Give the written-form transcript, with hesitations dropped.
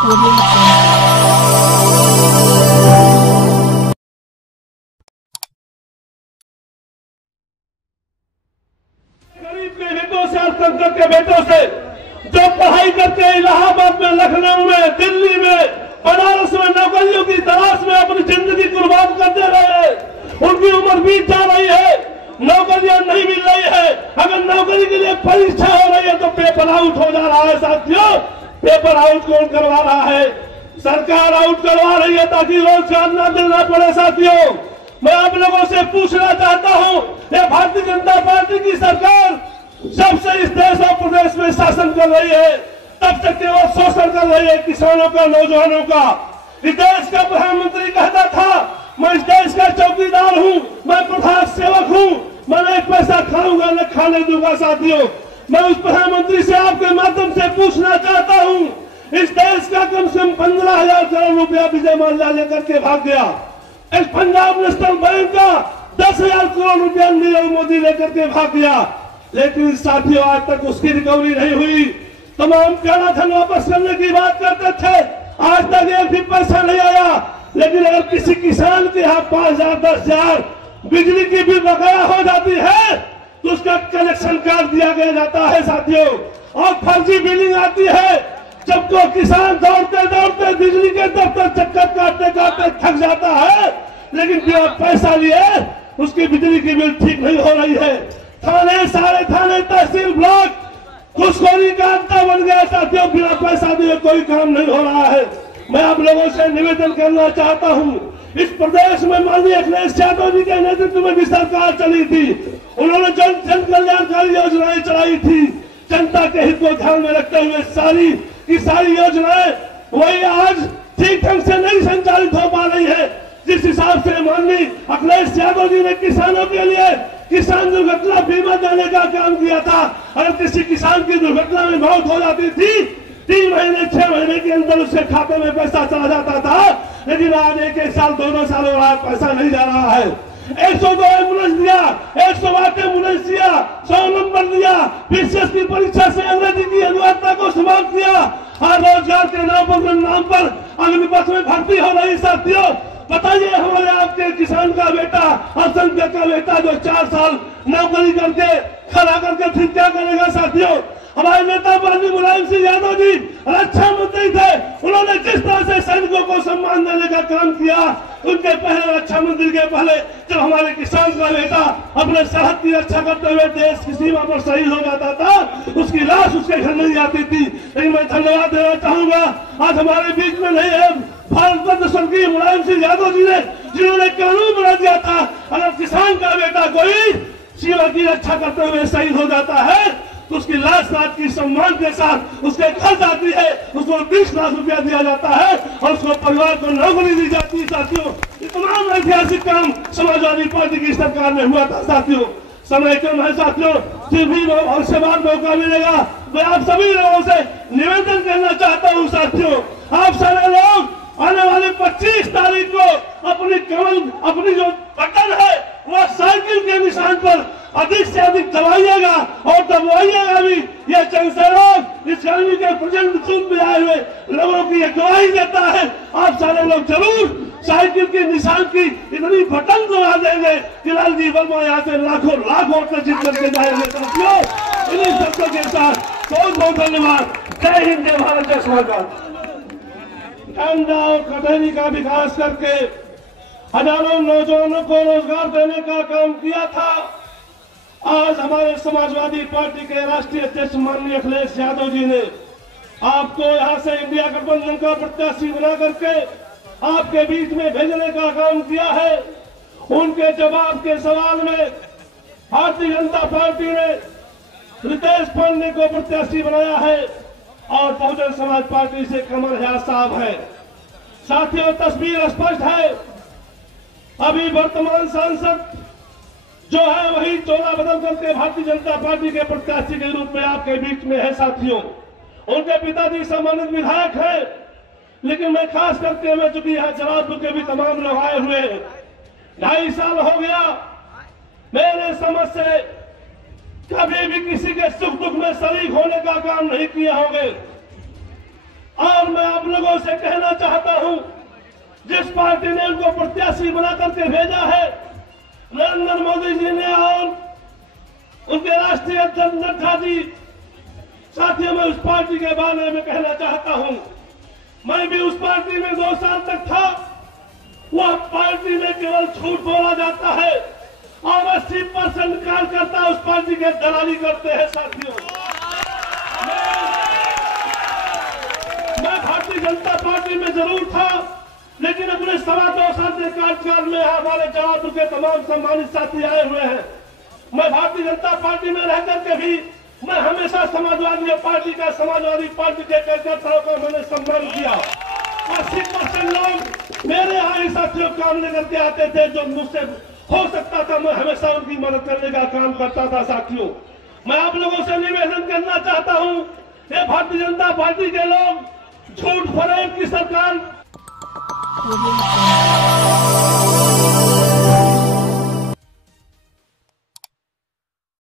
गरीब के हितों से और संकट के बेटों से जो पढ़ाई करके इलाहाबाद में, लखनऊ में, दिल्ली में, बनारस में नौकरियों की तलाश में अपनी जिंदगी कुर्बान कर दे रहे हैं, उनकी उम्र बीत जा रही है, नौकरियां नहीं मिल रही है। अगर नौकरी के लिए परीक्षा हो रही है तो पेपर आउट हो जा रहा है साथियों। पेपर आउट कौन करवा रहा है? सरकार आउट करवा रही है ताकि रोजगार न देना पड़े साथियों। मैं आप लोगों से पूछना चाहता हूं, ये भारतीय जनता पार्टी की सरकार जब से इस देश और प्रदेश में शासन कर रही है तब से केवल शोषण कर रही है किसानों का, नौजवानों का। इस देश का प्रधानमंत्री कहता था मैं इस देश का चौकीदार हूं, मैं प्रधान सेवक हूं, मैं एक पैसा खाऊंगा न खाने दूंगा साथियों। मैं उस प्रधानमंत्री से आपके माध्यम से पूछना चाहता हूं, इस देश का कम से कम 15,000 करोड़ रुपया विजय माल्या लेकर के भाग गया। इस पंजाब नेशनल बैंक का 10,000 करोड़ रुपया नीरव मोदी लेकर के भाग गया, लेकिन साथियों आज तक उसकी रिकवरी नहीं हुई। तमाम काला धन वापस करने की बात करते थे, आज तक एक भी पैसा नहीं आया। लेकिन अगर किसी किसान के यहाँ 5,000 10,000 बिजली की बिल बकाया हो जाती है तो उसका कनेक्शन काट दिया गया जाता है साथियों। और फर्जी बिलिंग आती है, जब को किसान दौड़ते दौड़ते बिजली के दफ्तर चक्कर काटते काटते थक जाता है, लेकिन बिना पैसा लिए उसकी बिजली की बिल ठीक नहीं हो रही है। थाने, सारे थाने, तहसील, ब्लॉक घुसखोरी का अड्डा बन गया साथियों। बिना पैसा दिए कोई काम नहीं हो रहा है। मैं आप लोगों से निवेदन करना चाहता हूं, इस प्रदेश में माननीय अखिलेश यादव जी के नेतृत्व में भी सरकार चली थी। उन्होंने जन कल्याणकारी योजनाएं चलाई थी, जनता के हित को ध्यान में रखते हुए सारी की सारी योजनाएं वही आज ठीक ढंग से नहीं संचालित हो पा रही है। जिस हिसाब से माननीय अखिलेश यादव जी ने किसानों के लिए किसान दुर्घटना बीमा देने का काम किया था, अगर किसी किसान की दुर्घटना में मौत हो जाती थी 3 महीने 6 महीने के अंदर उसके खाते में पैसा चला जाता था, लेकिन आज 1 साल 2 साल हो रहा है, पैसा नहीं जा रहा है। 102 एम्बुलेंस दिया, 108 एम्बुलेंस दिया, 100 नंबर दिया, बीसीएस की परीक्षा से अंग्रेजी की अनिवार्यता को समाप्त किया। और रोजगार के नाम पर अग्निपथ में भर्ती हो रही साथियों। बताइए हमारे आपके किसान का बेटा और संघ का बेटा जो 4 साल नौकरी करके खड़ा करके फिर क्या करेगा साथियों। हमारे नेता माननीय मुलायम सिंह यादव जी रक्षा मंत्री थे, उन्होंने जिस तरह से सैनिकों को सम्मान देने का काम किया, उनके पहले रक्षा मंत्री के पहले जब हमारे किसान का बेटा अपने सरहद की रक्षा करते हुए देश की सीमा पर शहीद हो जाता था, उसकी लाश उसके घर नहीं आती थी। लेकिन मैं धन्यवाद देना चाहूंगा, आज हमारे बीच में नहीं है भारत रत्न स्वर्गीय मुलायम सिंह यादव जी ने, जिन्होंने कानून बना दिया था अगर किसान का बेटा कोई सीमा की रक्षा करते हुए शहीद हो जाता है तो उसकी लाश रात की सम्मान के साथ उसके घर जाती है, उसको 20 लाख रुपया दिया जाता है और उसको परिवार को नौकरी दी जाती है साथियों। ये तमाम ऐतिहासिक काम समाजवादी पार्टी की सरकार में हुआ था साथियों। समय कम है साथियों, फिर भी और से बाद मौका मिलेगा। मैं आप सभी लोगों से निवेदन करना चाहता हूँ साथियों, आप सारे लोग आने वाले 25 तारीख को अपनी जो बटन है वह साइकिल के निशान पर अधिक से अधिक दबाइएगा और दबाइएगा भी। ये लोग इस गर्मी के प्रचंड धूप में आए हुए लोगों की गवाही देता है। आप सारे लोग जरूर साइकिल के निशान की इतनी बटन दबा देंगे कि लालजी वर्मा यहाँ से लाखों वोट जीत करके जाएंगे साथियों। इन्हीं शब्दों के साथ बहुत बहुत धन्यवाद। जय हिंद, जय भारत, जय स्वागत। ठंडा और कटहरी का विकास करके हजारों नौजवानों को रोजगार देने का काम किया था। आज हमारे समाजवादी पार्टी के राष्ट्रीय अध्यक्ष माननीय अखिलेश यादव जी ने आपको यहां से इंडिया गठबंधन का प्रत्याशी बना करके आपके बीच में भेजने का काम किया है। उनके जवाब के सवाल में भारतीय जनता पार्टी ने रितेश पांडे को प्रत्याशी बनाया है और बहुजन समाज पार्टी से कमल हयात साहब है। साथियों, तस्वीर स्पष्ट है। अभी वर्तमान सांसद जो है वही चोला बदल करके भारतीय जनता पार्टी के प्रत्याशी के रूप में आपके बीच में है साथियों। उनके पिताजी सम्मानित विधायक है, लेकिन मैं खास करके मैं चूंकि यहाँ जलालपुर के भी तमाम लोग आए हुए हैं, 2.5 साल हो गया मेरे समझ से कभी भी किसी के सुख दुख में शरीक होने का काम नहीं किया होंगे। और मैं आप लोगों से कहना चाहता हूं, जिस पार्टी ने उनको प्रत्याशी बना करके भेजा है, नरेंद्र मोदी जी ने और उनके राष्ट्रीय अध्यक्ष नड्डा जी, साथियों मैं उस पार्टी के बारे में कहना चाहता हूं, मैं भी उस पार्टी में 2 साल तक था। वह पार्टी में केवल झूठ बोला जाता है और 80% कार्यकर्ता उस पार्टी के दलाली करते हैं। साथियों, मैं भारतीय जनता पार्टी में जरूर था, लेकिन अपने 2.25 साल के कार्यकाल में हमारे जवाब के तमाम सम्मानित साथी आए हुए हैं। मैं भारतीय जनता पार्टी में रह करके भी मैं हमेशा समाजवादी पार्टी के कार्यकर्ताओं का मैंने सम्मान किया। 80% लोग मेरे यहाँ ही साथियों काम लेकर के आते थे, जो मुझसे हो सकता था मैं हमेशा उनकी मदद करने का काम करता था। साथियों, मैं आप लोगों से निवेदन करना चाहता हूँ, ये भारतीय जनता पार्टी के लोग झूठ फरेब की सरकार